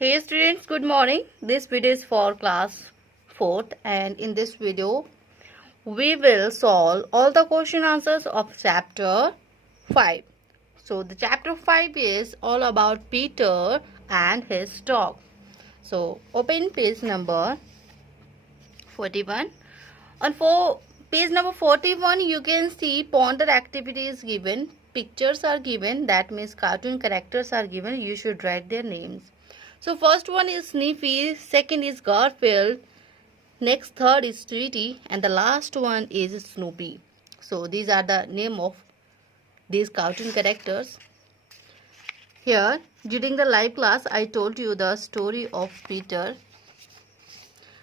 Hey students, good morning. This video is for class 4th and in this video we will solve all the question answers of chapter 5. So the chapter 5 is all about Peter and his dog. So open page number 41. On page number 41 you can see ponder activity is given, pictures are given, that means cartoon characters are given. You should write their names. So first one is Sniffy, second is Garfield, next third is Tweety, and the last one is Snoopy. So these are the name of these cartoon characters. Here during the live class I told you the story of Peter.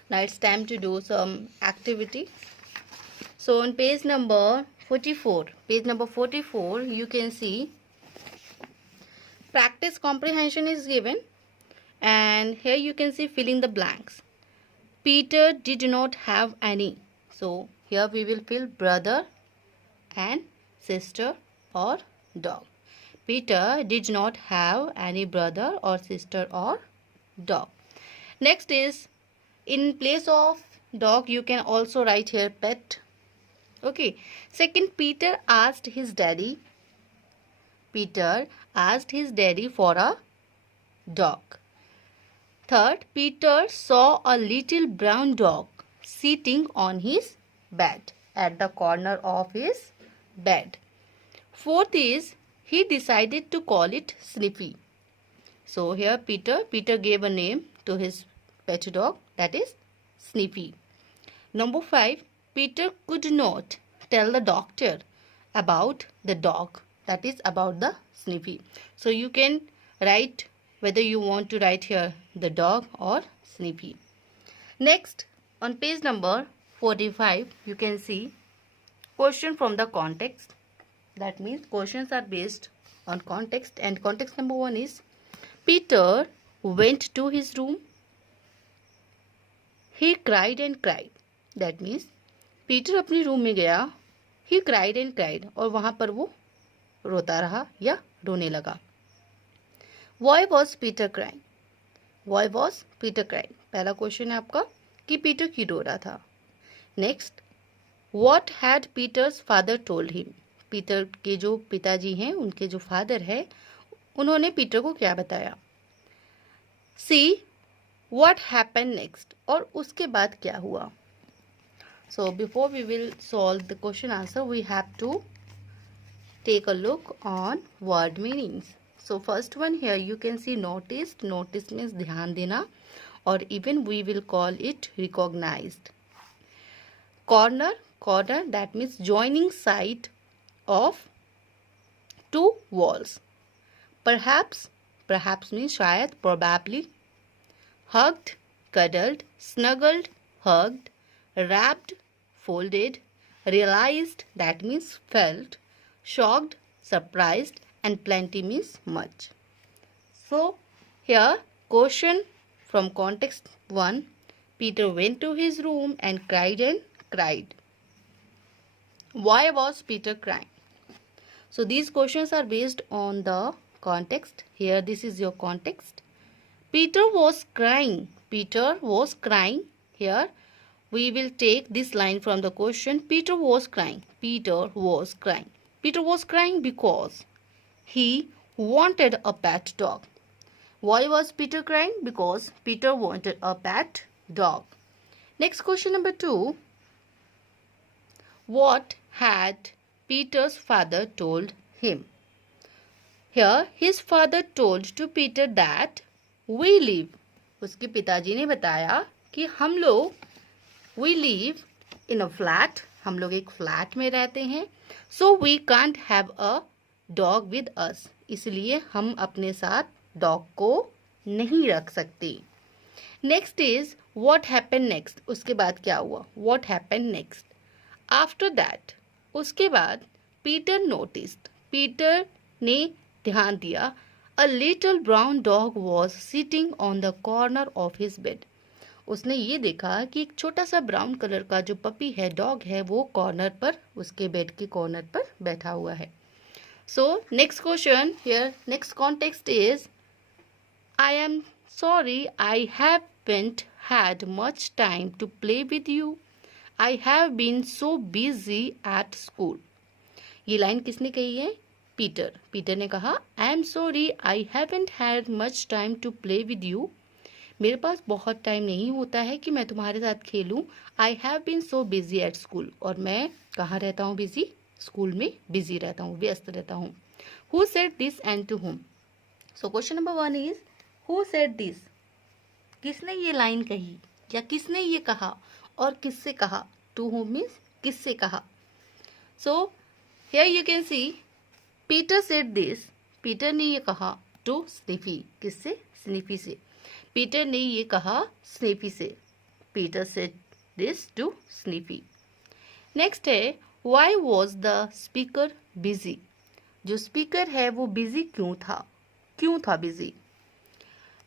Now it's time to do some activity. So on page number 44 you can see practice comprehension is given. And here you can see fill in the blanks. Peter did not have any. So here we will fill brother and sister or dog. Peter did not have any brother or sister or dog. Next is in place of dog you can also write here pet. Okay. Second, Peter asked his daddy for a dog. Third, Peter saw a little brown dog sitting on his bed, at the corner of his bed. Fourth is, he decided to call it Sniffy. So here Peter gave a name to his pet dog, that is Sniffy. Number 5, Peter could not tell the doctor about the dog, that is about the Sniffy. So you can write whether you want to write here the dog or Sniffy. Next, on page number 45, you can see question from the context. That means questions are based on context, and context number 1 is Peter went to his room. He cried and cried. That means Peter अपने room में गया. He cried and cried. और वहाँ पर वो रोता रहा या रोने लगा. Why was Peter crying? Why was Peter crying? पहला क्वेश्चन है आपका कि पीटर क्यों रो रहा था. Next, What had Peter's father told him? Peter के जो पिताजी हैं, उनके जो फादर है, उन्होंने पीटर को क्या बताया. See, what happened next? और उसके बाद क्या हुआ. So before we will solve the question answer, we have to take a look on word meanings. So first one here you can see noticed. Notice means ध्यान देना, or even we will call it recognized. Corner that means joining side of two walls. Perhaps means शायद, probably. Hugged, cuddled, snuggled, hugged, wrapped, folded, realized, that means felt, shocked, surprised, and plenty means much. So here question from context 1, Peter went to his room and cried. Why was Peter crying? So these questions are based on the context. Here this is your context. Peter was crying. Here we will take this line from the question. Peter was crying because he wanted a pet dog. Why was Peter crying? Because Peter wanted a pet dog. Next, question number 2. What had Peter's father told him? Here his father told to Peter that we live. उसके पिताजी ने बताया कि हम लोग we live in a flat. हम लोग एक फ्लैट में रहते हैं. So we can't have a dog with us. इसलिए हम अपने साथ डॉग को नहीं रख सकते. Next is what happened next. उसके बाद क्या हुआ? What happened next? After that, उसके बाद Peter noticed. Peter ने ध्यान दिया. A little brown dog was sitting on the corner of his bed. उसने ये देखा कि एक छोटा सा ब्राउन कलर का जो पपी है, डॉग है, वो कॉर्नर पर, उसके बेड के कॉर्नर पर बैठा हुआ है. So next question here, next context is I am sorry, I haven't had much time to play with you. I have been so busy at school. ये लाइन किसने कही है? पीटर। पीटर ने कहा, I am sorry, I haven't had much time to play with you. मेरे पास बहुत time नहीं होता है कि मैं तुम्हारे साथ खेलूं. I have been so busy at school. और मैं कहाँ रहता हूँ बिजी? स्कूल में बिजी रहता हूँ, व्यस्त रहता हूँ. Who said this and to whom? So question number 1 is, who said this? किसने ये लाइन कही या किसने ये कहा और किससे कहा? To whom means किससे कहा. So here you can see Peter said this. Peter ने ये कहा to Sniffy. किससे? स्नीफी से. पीटर ने ये कहा स्नीफी से. Peter said this to Sniffy. Next है, why was the speaker busy? जो स्पीकर है वो बिजी क्यों था? क्यों था बिजी?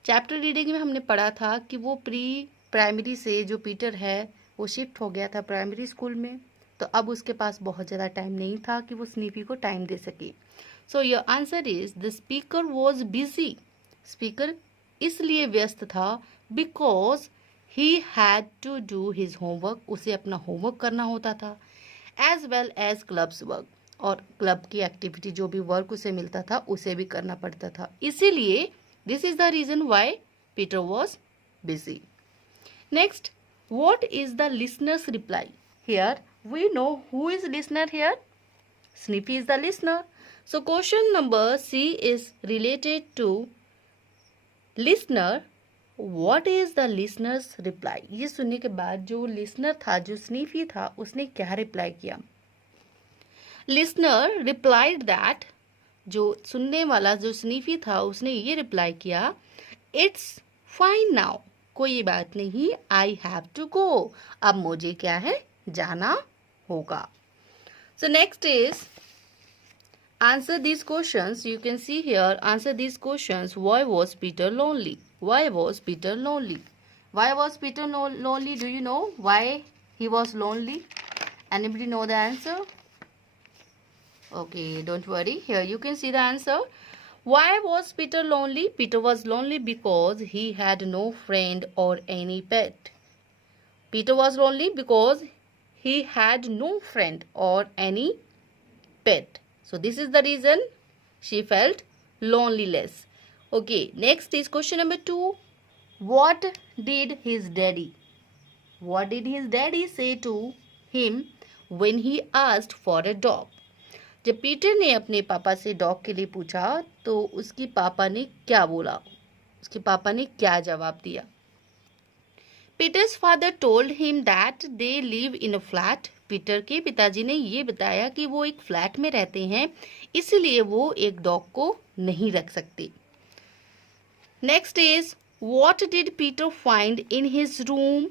चैप्टर रीडिंग में हमने पढ़ा था कि वो प्राइमरी से जो पीटर है वो शिफ्ट हो गया था प्राइमरी स्कूल में, तो अब उसके पास बहुत ज़्यादा टाइम नहीं था कि वो स्नीफी को टाइम दे सके. So your answer is the speaker was busy. Speaker इसलिए व्यस्त था because he had to do his homework. उसे अपना होमवर्क करना होता था, as well as clubs work. और क्लब की एक्टिविटी जो भी वर्क उसे मिलता था उसे भी करना पड़ता था. इसीलिए this is the reason why Peter was busy. Next, what is the listener's reply? Here we know who is listener here. Sniffy is the listener. So question number C is related to listener. What is the listener's reply? ये सुनने के बाद जो listener था, जो Sniffy था, उसने क्या reply किया? Listener replied that, जो सुनने वाला जो Sniffy था उसने ये reply किया, it's fine now. कोई बात नहीं, I have to go. अब मुझे क्या है? जाना होगा. So next is answer these questions. You can see here, answer these questions. Why was Peter lonely? Why was Peter lonely? Why was Peter lonely? Do you know why he was lonely? Anybody know the answer? Okay, don't worry. Here you can see the answer. Why was Peter lonely? Peter was lonely because he had no friend or any pet. Peter was lonely because he had no friend or any pet. So this is the reason she felt loneliness. Okay, next is question number 2. What did his daddy say to him when he asked for a dog? जब Peter ने अपने पापा से dog के लिए पूछा तो उसकी पापा ने क्या बोला? उसके पापा ने क्या जवाब दिया? Peter's father told him that they live in a flat. Peter के पिताजी ने ये बताया कि वो एक फ्लैट में रहते हैं, इसलिए वो एक डॉग को नहीं रख सकते. Next is, what did Peter find in his room?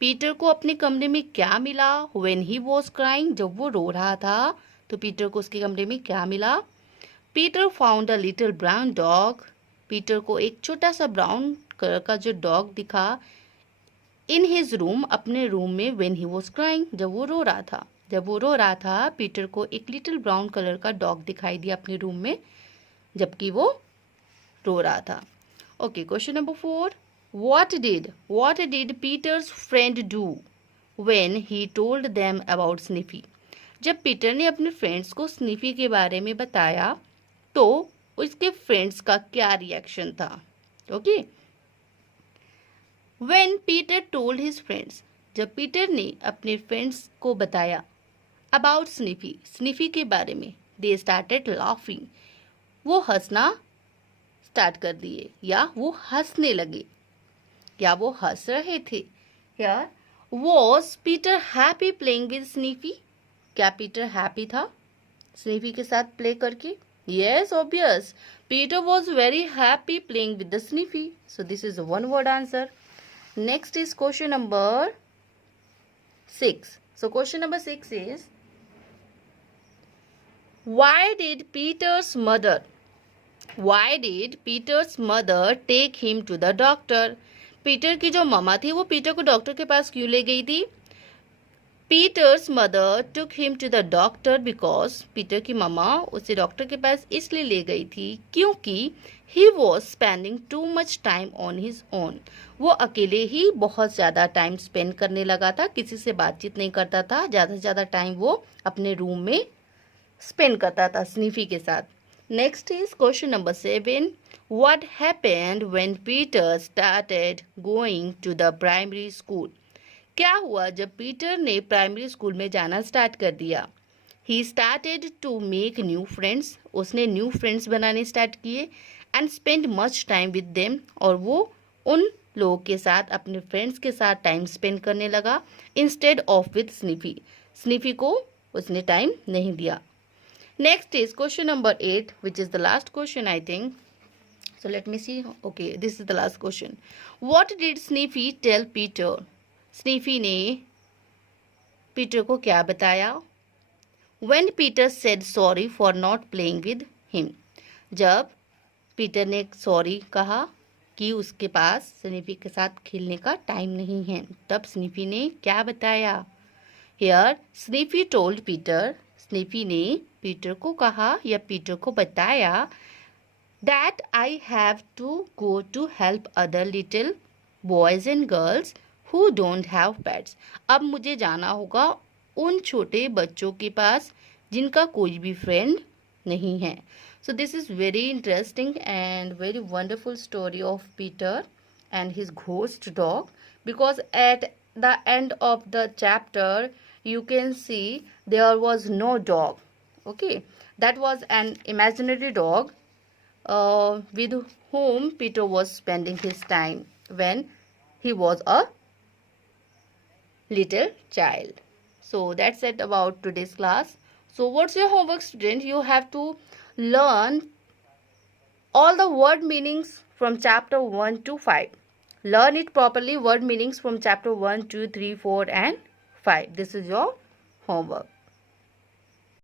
Peter को अपने कमरे में क्या मिला? व्हेन ही वाज क्राइंग, जब वो रो रहा था तो पीटर को उसके कमरे में क्या मिला? Peter found a little brown dog. Peter को एक छोटा सा ब्राउन कलर का जो डॉग दिखा इन हिज रूम, अपने रूम में. व्हेन ही वाज क्राइंग, जब वो रो रहा था पीटर को एक लिटिल ब्राउन कलर का डॉग दिखाई दिया अपने रूम में जबकि वो रो रहा था. Okay, question number 4. What did Peter's friend do when he told them about Sniffy? जब पीटर ने अपने फ्रेंड्स को स्निफी के बारे में बताया तो उसके फ्रेंड्स का क्या रिएक्शन था? Okay, when Peter told his friends, जब पीटर ने अपने फ्रेंड्स को बताया अबाउट स्निफी के बारे में, दे स्टार्टेड लाफिंग, वो हंसना स्टार्ट कर दिए या वो हंसने लगे या वो हंस रहे थे. यार, was Peter happy playing with Sniffy? क्या पीटर हैप्पी था स्नीफी के साथ प्ले करके? Yes, obvious. Peter was very happy playing with the Sniffy. So this is a one word answer. Next is question number 6. So question number 6 is, why did Peter's mother take him to the doctor? Peter की जो मम्मा थी वो Peter को doctor के पास क्यों ले गई थी? Peter's mother took him to the doctor because Peter की मम्मा उसे डॉक्टर के पास इसलिए ले गई थी क्योंकि he was spending too much time on his own. वो अकेले ही बहुत ज़्यादा टाइम स्पेंड करने लगा था, किसी से बातचीत नहीं करता था, ज़्यादा से ज़्यादा टाइम वो अपने रूम में स्पेंड करता था स्नीफी के साथ। Next is question number 7. What happened when Peter started going to the primary school? क्या हुआ जब पीटर ने प्राइमरी स्कूल में जाना स्टार्ट कर दिया? He started to make new friends. उसने न्यू फ्रेंड्स बनाने स्टार्ट किए। And spend much time with them. और वो उन लोगों के साथ, अपने फ्रेंड्स के साथ टाइम स्पेंड करने लगा इंस्टेड ऑफ विद स्नीफी। स्नीफी को उसने टाइम नहीं दिया। Next is question number 8, which is the last question I think. So let me see. Okay, this is the last question. What did Sniffy tell Peter? Sniffy ने Peter को क्या बताया? When Peter said sorry for not playing with him. जब Peter ने sorry कहा कि उसके पास स्नीफी के साथ खेलने का टाइम नहीं है, तब स्नीफी ने क्या बताया? Here Sniffy told Peter. स्नीफी ने पीटर को कहा या पीटर को बताया that I have to go to help other little boys and girls who don't have pets. अब मुझे जाना होगा उन छोटे बच्चों के पास जिनका कोई भी फ्रेंड नहीं है. So this is very interesting and very wonderful story of Peter and his ghost dog, because at the end of the chapter you can see there was no dog. Okay, that was an imaginary dog with whom Peter was spending his time when he was a little child. So that's it about today's class. So what's your homework, student? You have to learn all the word meanings from chapter 1 to 5. Learn it properly, word meanings from chapter 1, 2, 3, 4 and 5. This is your homework.